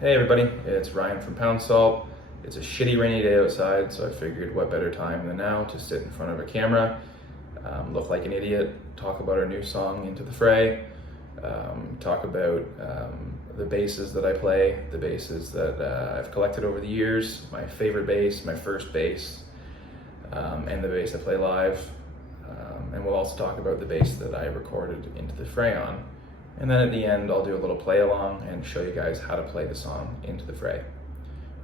Hey everybody, it's Ryan from Pound Salt. It's a shitty rainy day outside, so I figured what better time than now to sit in front of a camera, look like an idiot, talk about our new song, Into the Fray, talk about the basses that I play, the basses that I've collected over the years, my favorite bass, my first bass, and the bass I play live. And we'll also talk about the bass that I recorded Into the Fray on. And then at the end, I'll do a little play along and show you guys how to play the song Into the Fray.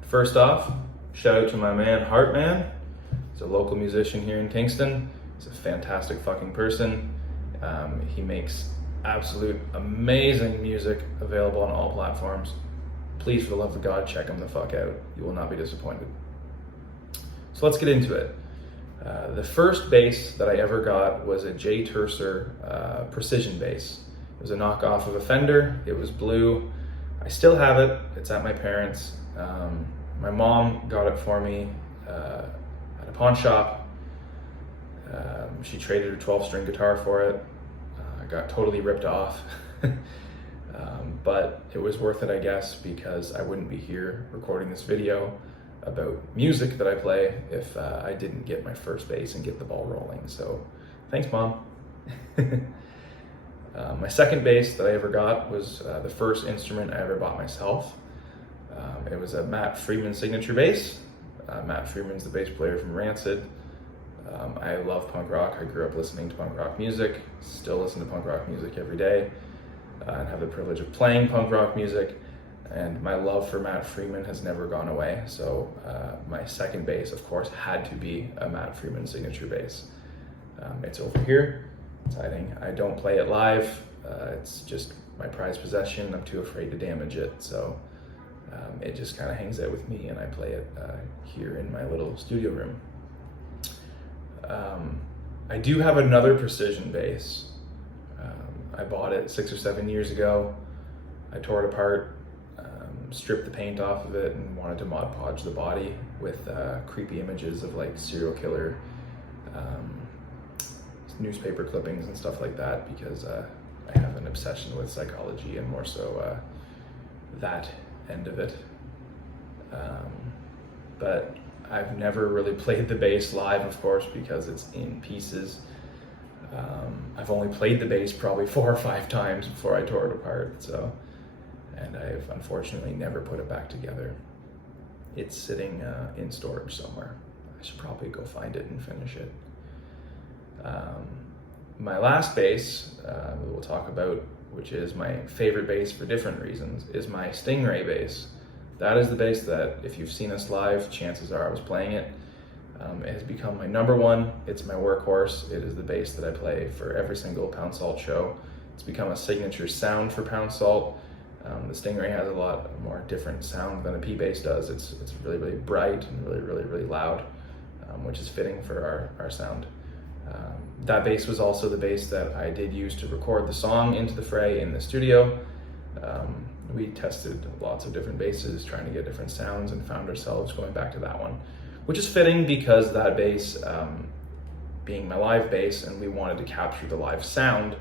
First off, shout out to my man Heartman. He's a local musician here in Kingston. He's a fantastic fucking person. He makes absolute amazing music available on all platforms. Please, for the love of God, check him the fuck out. You will not be disappointed. So let's get into it. The first bass that I ever got was a J. Tercer precision bass. It was a knockoff of a Fender. It was blue. I still have it. It's at my parents'. My mom got it for me at a pawn shop. She traded her 12-string guitar for it. I got totally ripped off. But it was worth it, I guess, because I wouldn't be here recording this video about music that I play if I didn't get my first bass and get the ball rolling. So thanks, Mom. My second bass that I ever got was the first instrument I ever bought myself. It was a Matt Freeman signature bass. Matt Freeman's the bass player from Rancid. I love punk rock. I grew up listening to punk rock music, still listen to punk rock music every day, and have the privilege of playing punk rock music. And my love for Matt Freeman has never gone away. So my second bass, of course, had to be a Matt Freeman signature bass. It's over here. It's hiding. I don't play it live. It's just my prized possession. I'm too afraid to damage it. So it just kind of hangs out with me, and I play it here in my little studio room. I do have another precision bass. I bought it 6 or 7 years ago. I tore it apart, stripped the paint off of it, and wanted to Mod Podge the body with creepy images of like serial killer newspaper clippings and stuff like that, because I have an obsession with psychology and more so that end of it. But I've never really played the bass live, of course, because it's in pieces. I've only played the bass probably 4 or 5 times before I tore it apart, so, and I've unfortunately never put it back together. It's sitting in storage somewhere. I should probably go find it and finish it. My last bass we'll talk about, which is my favorite bass for different reasons, is my Stingray bass. That is the bass that, if you've seen us live, chances are I was playing it. It has become my number one. It's my workhorse. It is the bass that I play for every single Pound Salt show. It's become a signature sound for Pound Salt. The Stingray has a lot more different sound than a P bass does. It's really, really bright and really, really, really loud, which is fitting for our sound. That bass was also the bass that I did use to record the song Into the Fray in the studio. We tested lots of different basses, trying to get different sounds, and found ourselves going back to that one, which is fitting because that bass, being my live bass, and we wanted to capture the live sound,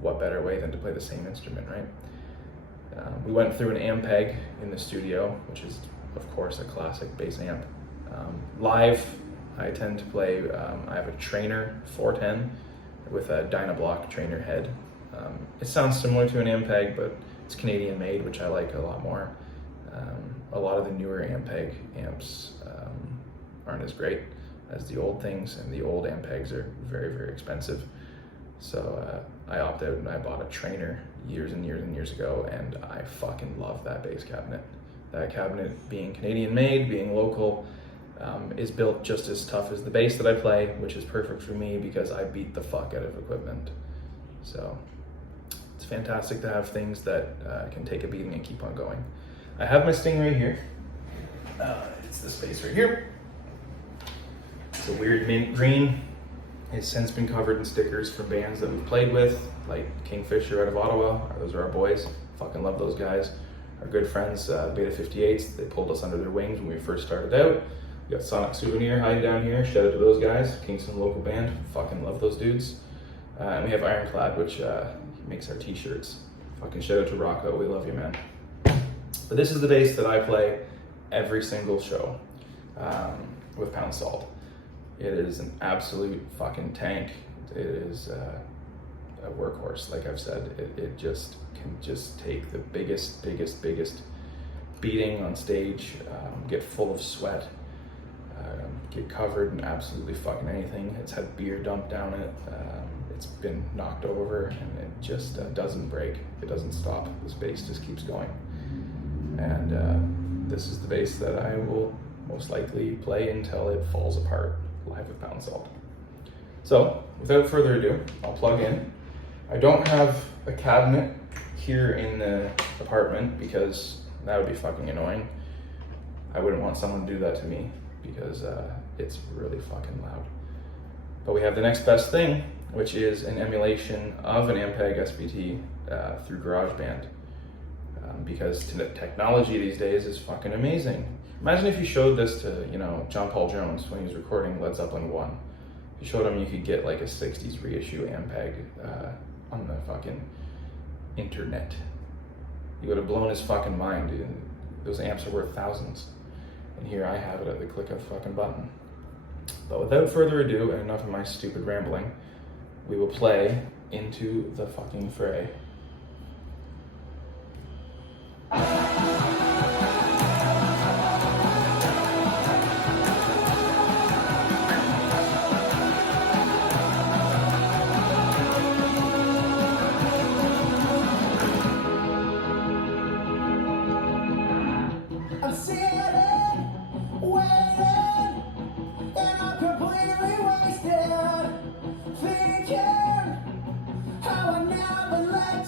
what better way than to play the same instrument, right? We went through an Ampeg in the studio, which is, of course, a classic bass amp. Live, I tend to play, I have a Trainer 410 with a Dynablock Trainer head. It sounds similar to an Ampeg, but it's Canadian made, which I like a lot more. A lot of the newer Ampeg amps aren't as great as the old things, and the old Ampegs are very, very expensive. So I opted out and I bought a Trainer years and years and years ago, and I fucking love that bass cabinet. That cabinet, being Canadian made, being local, is built just as tough as the bass that I play, which is perfect for me because I beat the fuck out of equipment. So it's fantastic to have things that can take a beating and keep on going. I have my Stingray here. It's this bass right here. It's a weird mint green. It's since been covered in stickers from bands that we've played with, like Kingfisher out of Ottawa. Those are our boys. Fucking love those guys. Our good friends, Beta 58s, they pulled us under their wings when we first started out. We got Sonic Souvenir hiding down here. Shout out to those guys. Kingston local band. Fucking love those dudes. And we have Ironclad, which makes our t-shirts. Fucking shout out to Rocco. We love you, man. But this is the bass that I play every single show with Pound Salt. It is an absolute fucking tank. It is a workhorse, like I've said. It just can just take the biggest beating on stage, get full of sweat, get covered in absolutely fucking anything. It's had beer dumped down it. It's been knocked over, and it just doesn't break. It doesn't stop. This bass just keeps going. And this is the bass that I will most likely play until it falls apart live with Pound Salt. So, without further ado, I'll plug in. I don't have a cabinet here in the apartment because that would be fucking annoying. I wouldn't want someone to do that to me because it's really fucking loud. But we have the next best thing, which is an emulation of an Ampeg SBT through GarageBand. Because technology these days is fucking amazing. Imagine if you showed this to, John Paul Jones when he was recording Led Zeppelin 1. If you showed him you could get like a 60s reissue Ampeg on the fucking internet. He would have blown his fucking mind, dude. Those amps are worth thousands. And here I have it at the click of a fucking button. But without further ado, and enough of my stupid rambling, we will play Into the fucking Fray. I'm sitting, waiting, and I'm completely wasted, thinking how I never let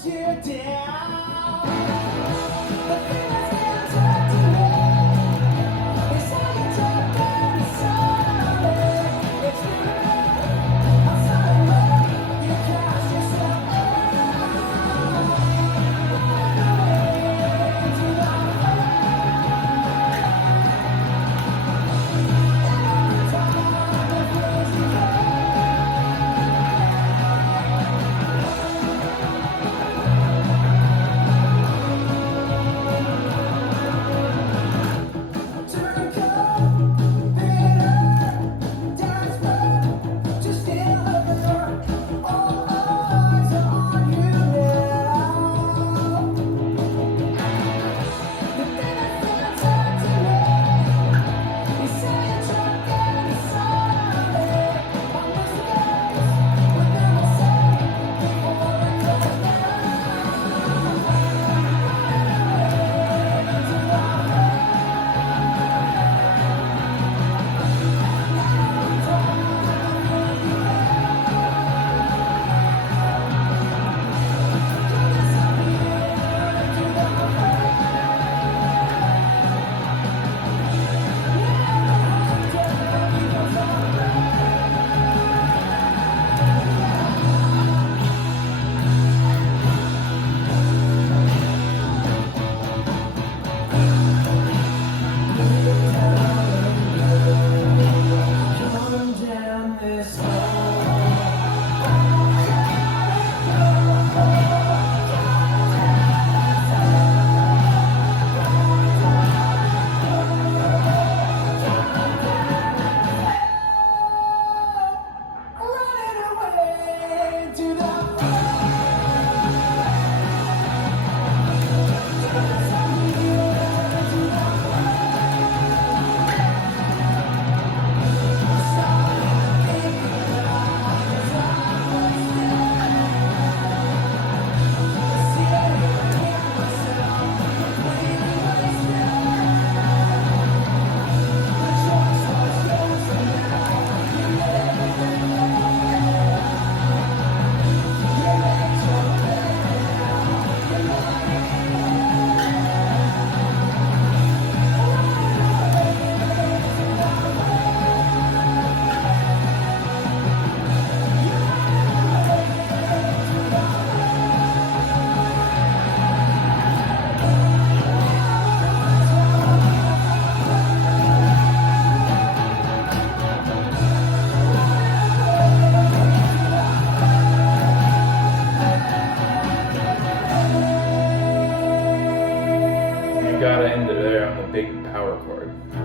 gotta end it there on the big power chord.